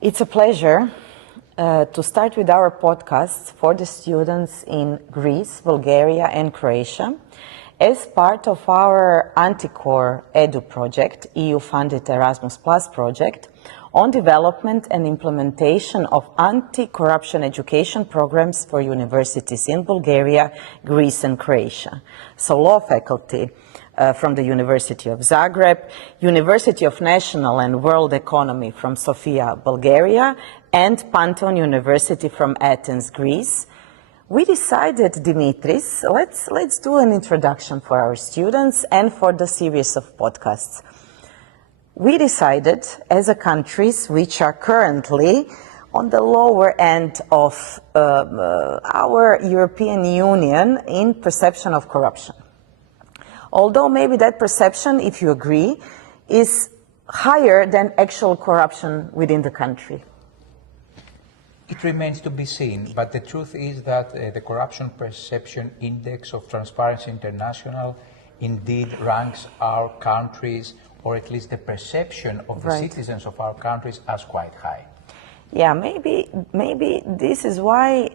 It's a pleasure to start with our podcast for the students in Greece, Bulgaria and Croatia as part of our Anticore Edu project, EU-funded Erasmus Plus project, on development and implementation of anti-corruption education programs for universities in Bulgaria, Greece and Croatia. So law faculty from the University of Zagreb, University of National and World Economy from Sofia, Bulgaria, and Panteion University from Athens, Greece. We decided, Dimitris, let's do an introduction for our students and for the series of podcasts. We decided, as a countries which are currently on the lower end of our European Union in perception of corruption. Although maybe that perception, if you agree, is higher than actual corruption within the country. It remains to be seen, but the truth is that the Corruption Perception Index of Transparency International indeed ranks our countries, or at least the perception of the citizens of our countries, as quite high. Yeah, maybe this is why,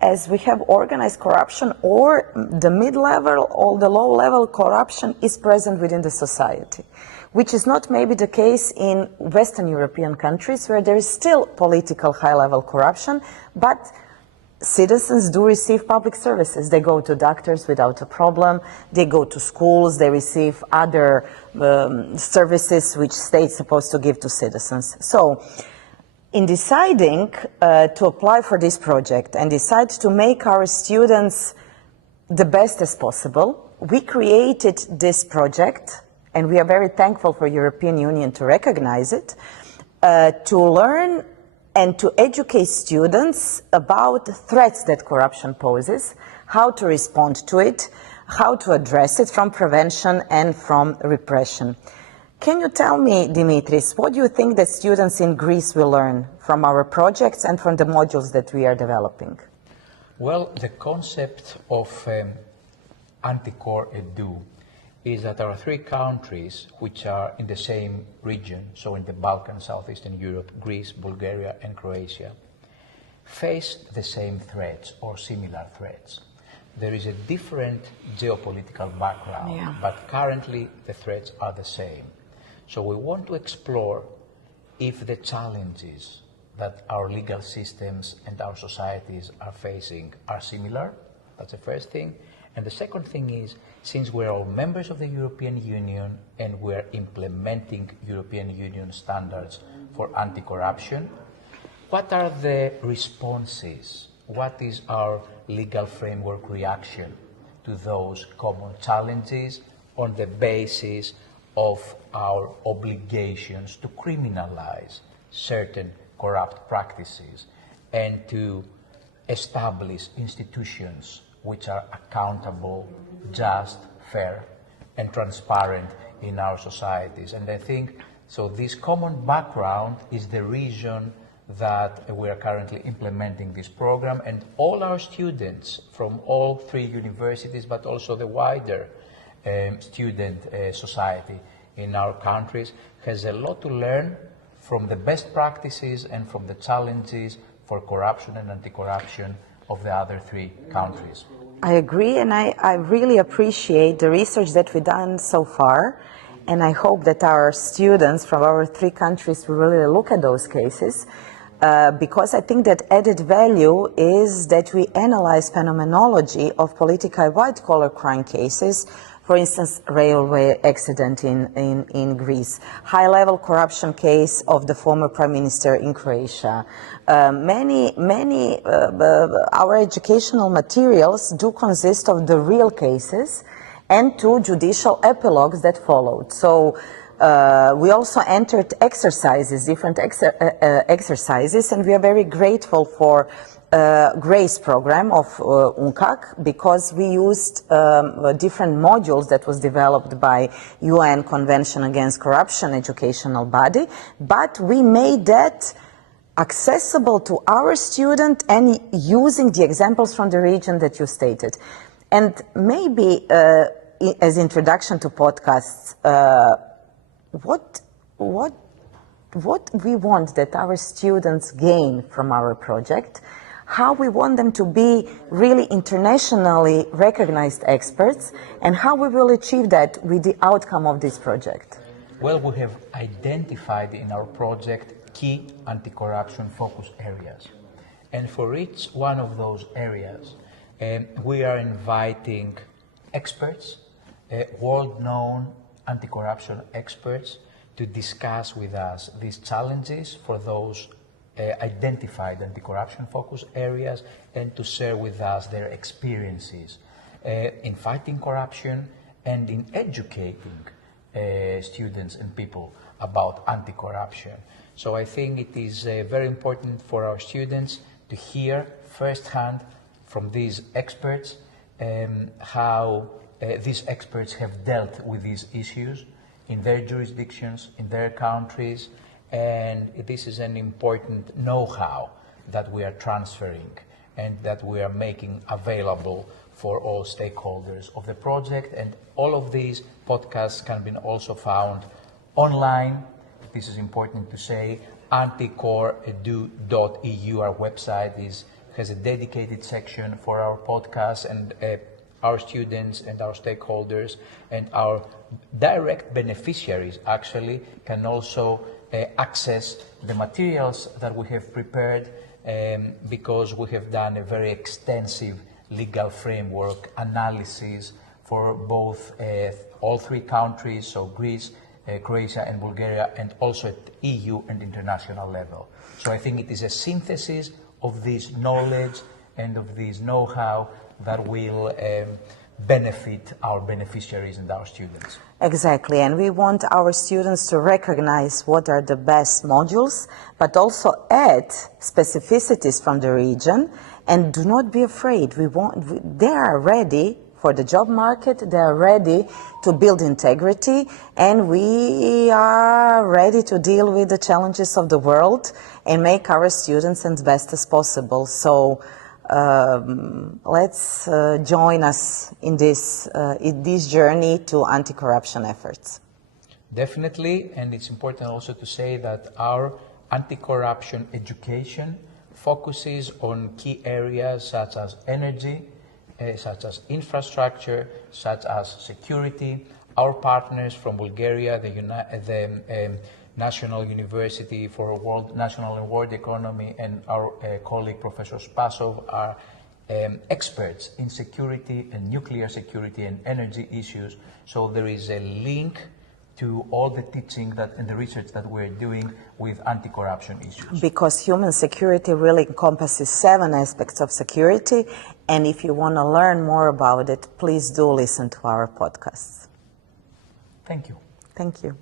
as we have organized corruption, or the mid-level or the low-level corruption is present within the society, which is not maybe the case in Western European countries where there is still political high-level corruption, but citizens do receive public services. They go to doctors without a problem, they go to schools, they receive other services which state's supposed to give to citizens. So, in deciding to apply for this project and decide to make our students the best as possible, we created this project, and we are very thankful for European Union to recognize it, to learn and to educate students about the threats that corruption poses, how to respond to it, how to address it from prevention and from repression. Can you tell me, Dimitris, what do you think that students in Greece will learn from our projects and from the modules that we are developing? Well, the concept of Anticore Edu is that our three countries, which are in the same region, so in the Balkans, Southeastern Europe, Greece, Bulgaria and Croatia, face the same threats or similar threats. There is a different geopolitical background, but currently the threats are the same. So we want to explore if the challenges that our legal systems and our societies are facing are similar. That's the first thing. And the second thing is, since we're all members of the European Union and we're implementing European Union standards for anti-corruption, what are the responses? What is our legal framework reaction to those common challenges on the basis of our obligations to criminalize certain corrupt practices and to establish institutions which are accountable, just, fair, and transparent in our societies. And I think, so this common background is the reason that we are currently implementing this program, and all our students from all three universities, but also the wider student society in our countries, has a lot to learn from the best practices and from the challenges for corruption and anti-corruption of the other three countries. I agree, and I really appreciate the research that we've done so far, and I hope that our students from our three countries will really look at those cases, because I think that added value is that we analyze phenomenology of political white-collar crime cases. For instance, railway accident in Greece, high-level corruption case of the former prime minister in Croatia. Our educational materials do consist of the real cases and two judicial epilogues that followed. So we also entered exercises, different exercises, and we are very grateful for GRACE program of UNCAC, because we used different modules that was developed by UN Convention Against Corruption educational body, but we made that accessible to our student and using the examples from the region that you stated. And maybe as introduction to podcasts, what what we want that our students gain from our project, how we want them to be really internationally recognized experts, and how we will achieve that with the outcome of this project. Well, we have identified in our project key anti-corruption focus areas. And for each one of those areas, we are inviting experts, world-known anti-corruption experts, to discuss with us these challenges for those identified anti-corruption focus areas, and to share with us their experiences in fighting corruption and in educating students and people about anti-corruption. So I think it is very important for our students to hear firsthand from these experts how these experts have dealt with these issues in their jurisdictions, in their countries, and this is an important know-how that we are transferring and that we are making available for all stakeholders of the project. And all of these podcasts can be also found online. This is important to say. anticoredu.eu, our website, has a dedicated section for our podcasts, and our students and our stakeholders and our direct beneficiaries actually can also access the materials that we have prepared, because we have done a very extensive legal framework analysis for both all three countries, so Greece, Croatia and Bulgaria, and also at EU and international level. So I think it is a synthesis of this knowledge and of this know-how that will benefit our beneficiaries and our students. Exactly, and we want our students to recognize what are the best modules, but also add specificities from the region, and do not be afraid. They are ready for the job market, they are ready to build integrity, and we are ready to deal with the challenges of the world and make our students as best as possible. So let's join us in this journey to anti-corruption efforts. Definitely, and it's important also to say that our anti-corruption education focuses on key areas such as energy, such as infrastructure, such as security. Our partners from Bulgaria, the National University for National and World Economy, and our colleague Professor Spasov are experts in security and nuclear security and energy issues. So there is a link to all the teaching and the research that we're doing with anti-corruption issues. Because human security really encompasses 7 aspects of security, and if you want to learn more about it, please do listen to our podcasts. Thank you. Thank you.